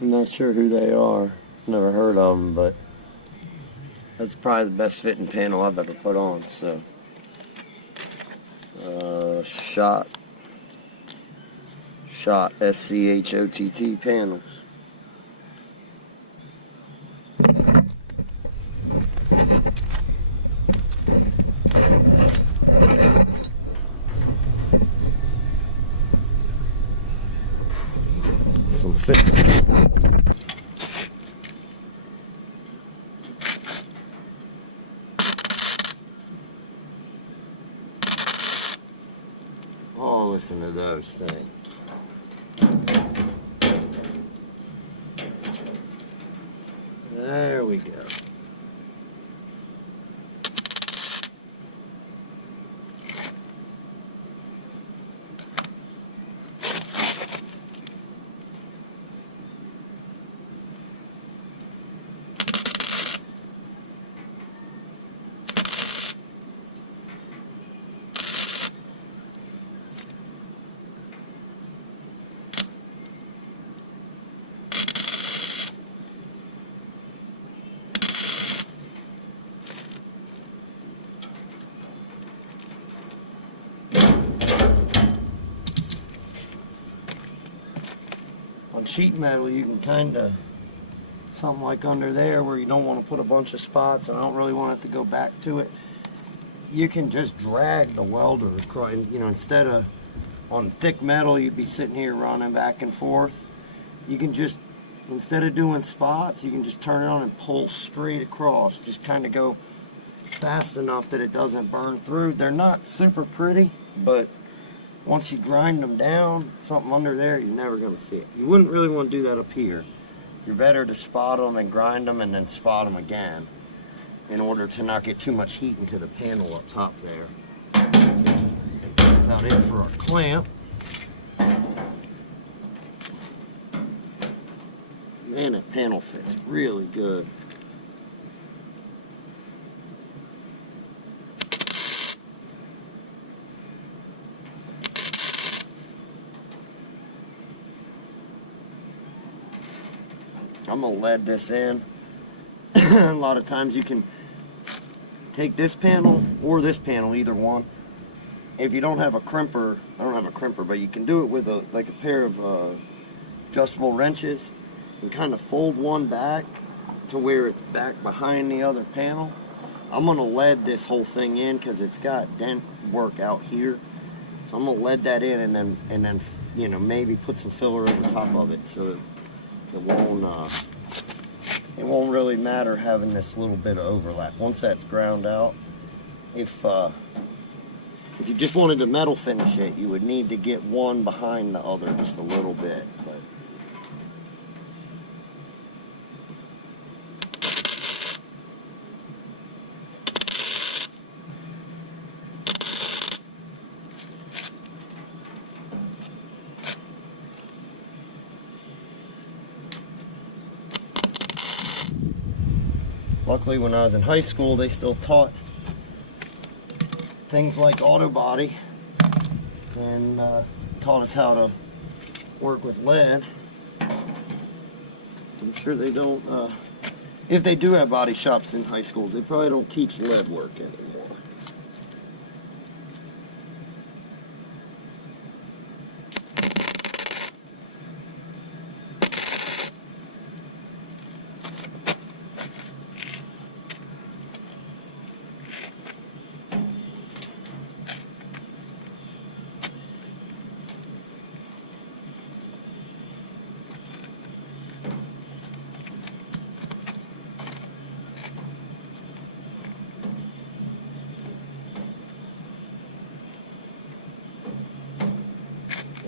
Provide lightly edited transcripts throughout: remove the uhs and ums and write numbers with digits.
I'm not sure who they are. Never heard of them, but that's probably the best fitting panel I've ever put on. So, Schott SCHOTT panels. Some fit. Oh, listen to those things. There we go. On sheet metal, you can kind of, something like under there where you don't want to put a bunch of spots and I don't really want it to go back to it, you can just drag the welder across. You know, instead of on thick metal you'd be sitting here running back and forth, you can just, instead of doing spots, you can just turn it on and pull straight across. Just kind of go fast enough that it doesn't burn through. They're not super pretty, but once you grind them down, something under there, you're never going to see it. You wouldn't really want to do that up here. You're better to spot them and grind them and then spot them again in order to not get too much heat into the panel up top there. That's about it for our clamp. Man, that panel fits really good. I'm going to lead this in. A lot of times you can take this panel or this panel, either one. If you don't have a crimper, I don't have a crimper, but you can do it with like a pair of adjustable wrenches and kind of fold one back to where it's back behind the other panel. I'm going to lead this whole thing in because it's got dent work out here. So I'm going to lead that in and then you know, maybe put some filler over top of it so it won't really matter having this little bit of overlap. Once that's ground out, if you just wanted to metal finish it, you would need to get one behind the other just a little bit. But Luckily, when I was in high school, they still taught things like auto body and taught us how to work with lead. I'm sure they don't, if they do have body shops in high schools, they probably don't teach lead work anymore.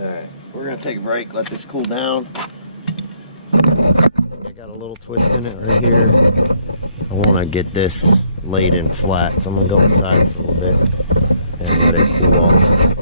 Alright, we're going to take a break, let this cool down. I think I got a little twist in it right here. I want to get this laid in flat, so I'm going to go inside for a little bit and let it cool off.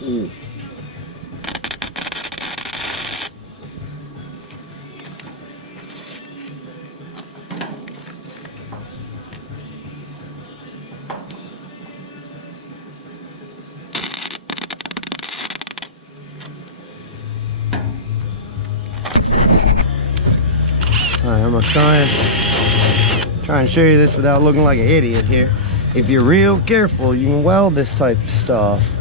Ooh. Alright, I'm gonna try and show you this without looking like an idiot here. If you're real careful, you can weld this type of stuff.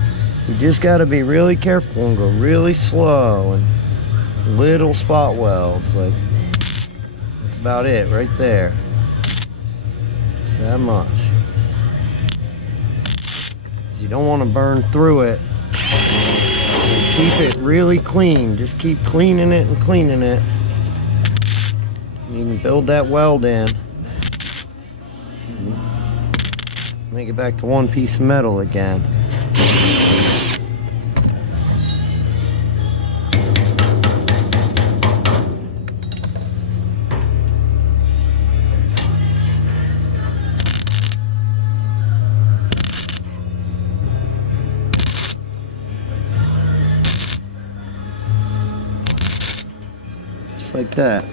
You just got to be really careful and go really slow and little spot welds. Like, that's about it right there. It's that much. 'Cause you don't want to burn through it. Keep it really clean. Just keep cleaning it and cleaning it. You can build that weld in. Make it back to one piece of metal again. Just like that.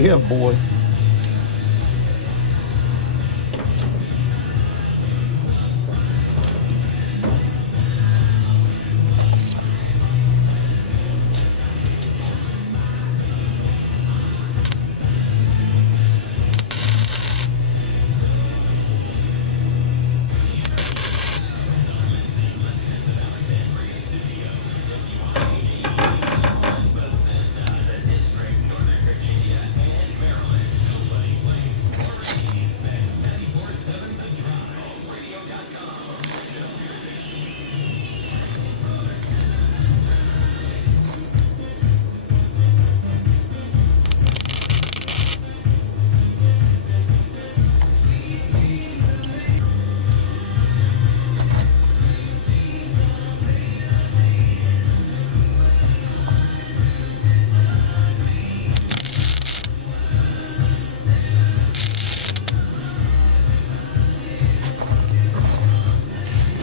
Yeah, boy.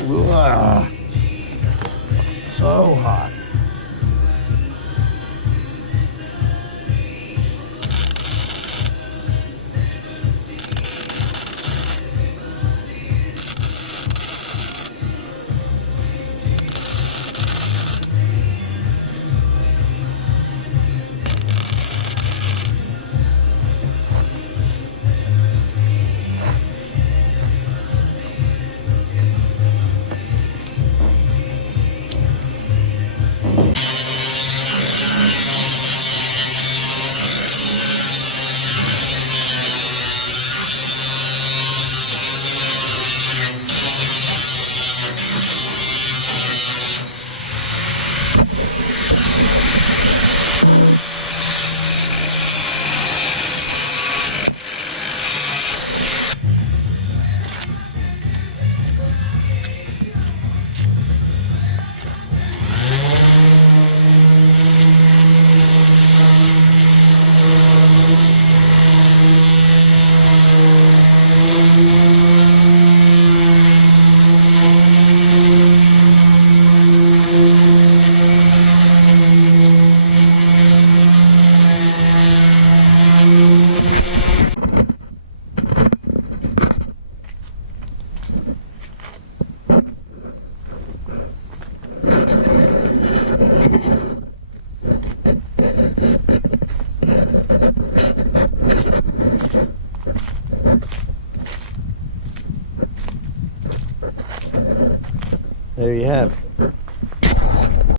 Ugh. So hot. There you have it.